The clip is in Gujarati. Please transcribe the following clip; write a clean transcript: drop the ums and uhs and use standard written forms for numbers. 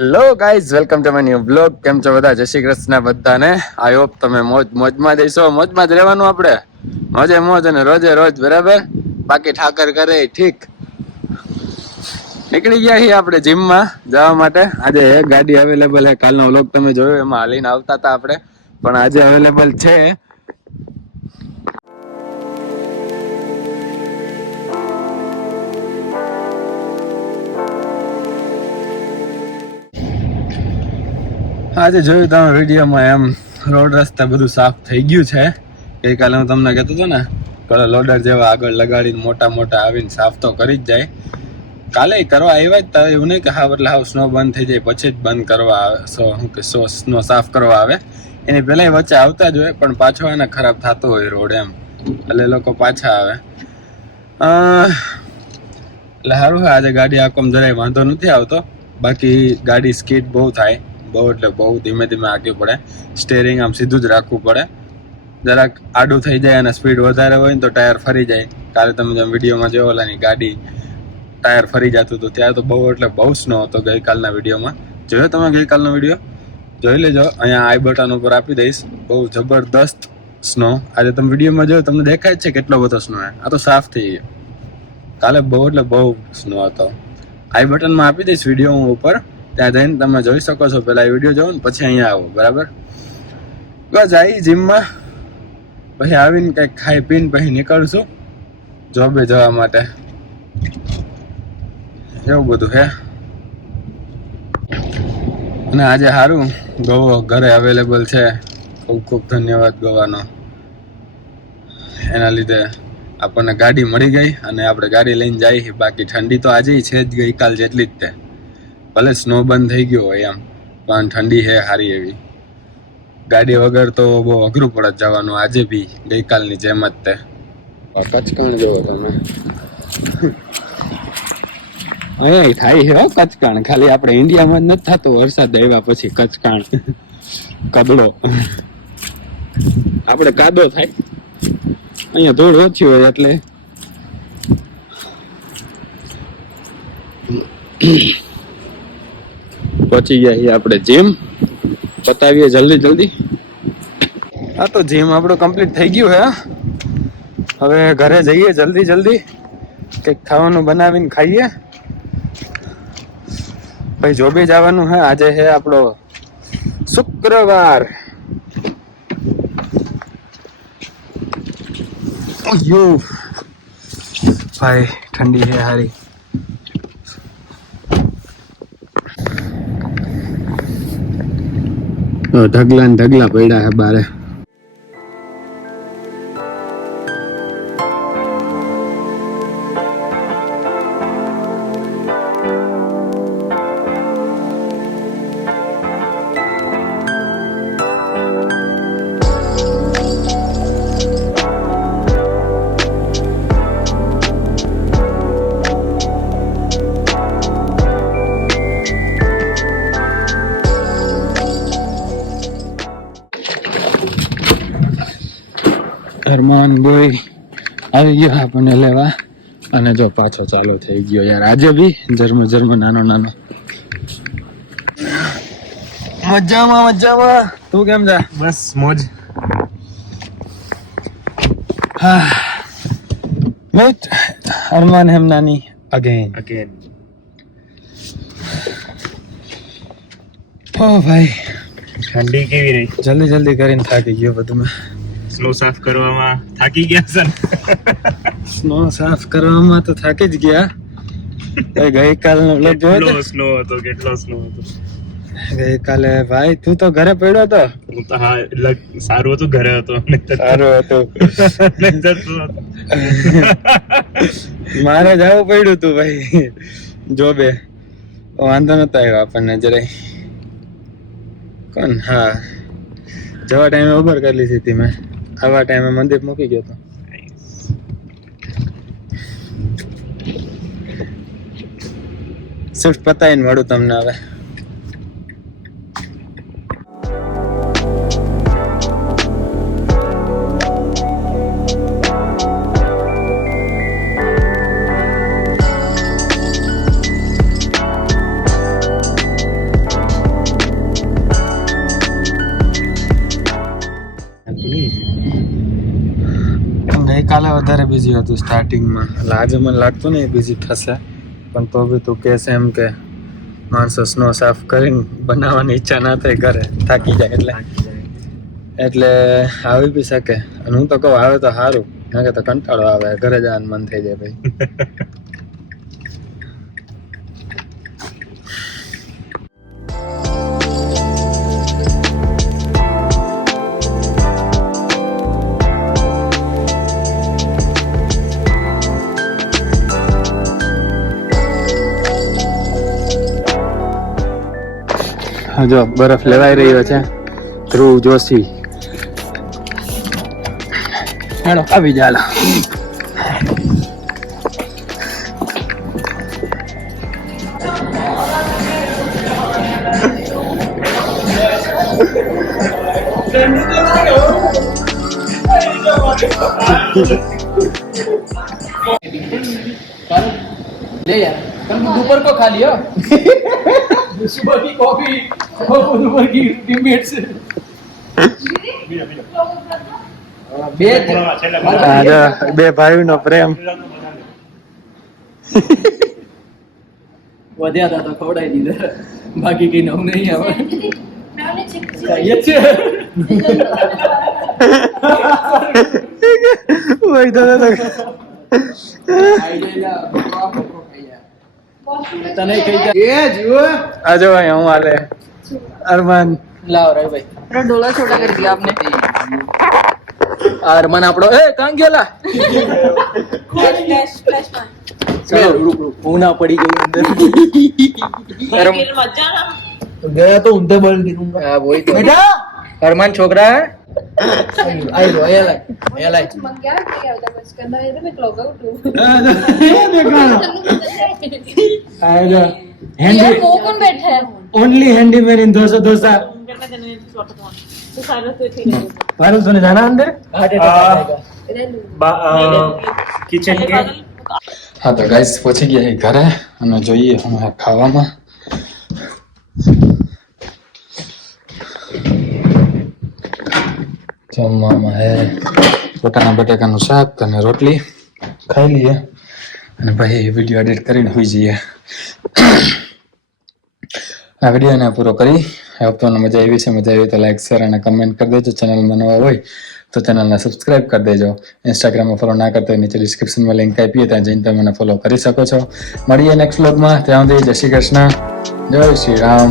Hello guys, welcome to my new blog. કેમ છો બધા? જય શ્રી કૃષ્ણ બધાને. આઈ હોપ તમે મોજમાં જઈશો. મોજમાં જ રહેવાનું આપણે, મોજે મોજ અને રોજે રોજ, બરાબર. બાકી ઠાકર કરે ઠીક. નીકળી ગયા છીએ આપણે જીમમાં જવા માટે. આજે એક ગાડી અવેલેબલ છે. કાલનો વ્લોગ તમે જોયો, એમાં હાલીને આવતા હતા આપણે, પણ આજે અવેલેબલ છે. આજે જોયું તમે વિડીયોમાં, એમ રોડ રસ્તા બધું સાફ થઈ ગયું છે. ગઈકાલે હું તમને કહેતો હતો ને, પેલો લોડર જેવા આગળ લગાડીને મોટા મોટા આવીને સાફ તો કરી જ જાય. કાલે કરવા આવ્યા જ તા, એવું નહીં કે હાવ એટલે હાવ સ્નો બંધ થઈ જાય પછી જ બંધ કરવા આવે, સ્નો સાફ કરવા આવે. એની પહેલાં વચ્ચે આવતા જ હોય, પણ પાછો એને ખરાબ થતો હોય રોડ, એમ એટલે એ લોકો પાછા આવે. એટલે સારું છે, આજે ગાડી આકોમ જરાય વાંધો નથી આવતો. બાકી ગાડી સ્કીડ બહુ થાય, બહુ એટલે બહુ ધીમે ધીમે આગળ પડે. સ્ટેરિંગ આમ સીધું જ રાખવું પડે. જરાક આડું થઈ જાય અને સ્પીડ વધારે હોય ને તો ટાયર ફરી જાય. કાલે તમે જેમ વિડીયોમાં જોયેલાની ગાડી ટાયર ફરી જતું હતું, ત્યારે તો બહુ એટલે બહુ સ્નો હતો. ગઈકાલના વિડીયોમાં જોયો તમે? ગઈકાલનો વિડીયો જોઈ લેજો, અહીંયા આઈ બટન ઉપર આપી દઈશ. બહુ જબરદસ્ત સ્નો આજે તમે વિડીયોમાં જોયો, તમને દેખાય જ છે કેટલો બધો સ્નો. આ તો સાફ થઈ ગયો. કાલે બહુ એટલે બહુ સ્નો હતો. આઈ બટનમાં આપી દઈશ વિડીયો હું ઉપર, ત્યાં જઈને તમે જોઈ શકો છો. પહેલા એ વિડીયો જોવો ને પછી અહીંયા આવો, બરાબર. બસ આવી જીમમાં, પછી આવીને કંઈક ખાઈ પીને પછી નીકળશું જોબે જવા માટે. એવું બધું હે. અને આજે સારું ગવો ઘરે અવેલેબલ છે. ખૂબ ખૂબ ધન્યવાદ ગવાનો. એના લીધે આપણને ગાડી મળી ગઈ અને આપણે ગાડી લઈને જઈએ. બાકી ઠંડી તો આજે છે જ, ગઈકાલ જેટલી જ તે. ભલે સ્નો બંધ થઈ ગયો હોય એમ, પણ ઠંડી છે સારી એવી. ગાડી વગર તો બહુ અઘરું પડે જવાનું. આજે બી ગઈકાલની જેમ જ તે. કચકણ જોવો તમે, અહીંયા થાય છે કચકાણ. ખાલી આપણે ઇન્ડિયામાં જ નથી થતું, વરસાદ આવ્યા પછી કચકાણ કબડો. આપણે કાદો થાય, અહીંયા ધૂળ ઓછી હોય એટલે. પહોંચી ગયા છીએ આપણે જીમ. બતાવીએ જલ્દી જલ્દી. હા, તો જીમ આપણું કમ્પ્લીટ થઈ ગયું હે. હવે ઘરે જઈએ જલ્દી જલ્દી, કંઈક ખાવાનું બનાવીને ખાઈએ. ભાઈ જોબે જવાનું હે. આજે છે આપણો શુક્રવાર. ભાઈ ઠંડી છે હારી. ઢગલા ને ઢગલા પડ્યા છે બારે. અરમાન બોય આવી ગયો આપણને લેવા, અને જો પાછો ચાલુ થઈ ગયો યાર. આજે બી જર્મ નાનો નાનો. મજામાં મજામાં. તું કેમ જા? બસ મોજ. હા, મીટ અરમાન હેમનાની અગેન. ઓ ભાઈ ઠંડી કેવી રહી? જલ્દી જલ્દી કરીને થાકી ગયો બધું મેં. સ્નો સાફ કરવામાં થાકી ગયા સર. સ્નો સાફ કરવામાં તો થાકી જ ગયા. ગઈકાલનો વ્લોગ જોયો કેટલો સ્નો હતો, કેટલો સ્નો હતો ગઈકાલે. ભાઈ તું તો ઘરે પડ્યો હતો. હું તો હા સારું હતું, ઘરે હતો. સારું હતું. મારે જવું પડ્યું હતું ભાઈ જોબે. વાંધો નતો આવ્યો આપણને જરાય. કોણ? હા, જવા ટાઈમે ઉબર કરી લીધી હતી મેં. આવા ટાઈમે મંદિર મૂકી ગયો હતો. શિફ્ટ પતાવીને મળું તમને હવે. કાલે વધારે બિઝી હતું સ્ટાર્ટિંગમાં, એટલે આજે મને લાગતું નહીં બિઝી થશે, પણ તો બી તું કહેશે એમ કે માણસો સ્નો સાફ કરીને બનાવવાની ઈચ્છા ના થાય ઘરે, થાકી જાય એટલે આવી બી શકે. અને હું તો કહું આવે તો સારું, ના કે તો કંટાળો આવે, ઘરે જવાનું મન થઈ જાય ભાઈ. જો બરફ લેવાઈ રહ્યો છે. ધ્રુવ જોશી હેલો આવી જાલો. ले यार कल दोपहर को खा लिया सुबह की कॉफी और दोपहर की टीममेट्स બે ભાઈનો પ્રેમ વધ્યા હતા તો ખવડાવી દીધા, બાકી કઈ નવું નહીં આવે. ખાઈએ જ છે. વહી તો ખાઈ જા, તને કઈ જા. એ જુઓ આ જો ભાઈ હું હાલે અરમાન. લાવ રે ભાઈ, અરે ડોલા છોટા કરી દિયા આપને. અરમાન આપણો એ કાં ગયેલા? ચલો રૂક હું ના પડી ગયું અંદર. गया तो उनसे बोल दूंगा. हाँ वही तो बेटा अरमान छोकरा है. आई लो ये लाइक मंग्या क्या होता है बचपन में ये तो मैं लॉग आउट हूं आएगा यार वो कौन बैठा है only handy man in dosa viral सुने जाना अंदर કિચન કે હા તો ગાઈસ પહોંચી ગયા છે ઘરે અને જોઈએ હમણાં ખાવામાં. જમવામાં હે બટાકા બટાકાનું શાક અને રોટલી ખાઈ લઈએ અને પછી વિડીયો એડિટ કરીને હોઈ જઈએ. આ વિડીયોને પૂરો કરી હોપ તમને મજા આવી છે. મજા આવી તો લાઈક શેર અને કમેન્ટ કરી દેજો. ચેનલમાં નવા હોય તો ચેનલને સબસ્ક્રાઇબ કરી દેજો. ઇન્સ્ટાગ્રામમાં ફોલો ના કરતા હોય નીચે ડિસ્ક્રિપ્શનમાં લિંક આપીએ, ત્યાં જઈને તમે મને ફોલો કરી શકો છો. મળીએ નેક્સ્ટ વ્લોગમાં. ત્યાં સુધી જય શ્રી કૃષ્ણ, જય શ્રી રામ.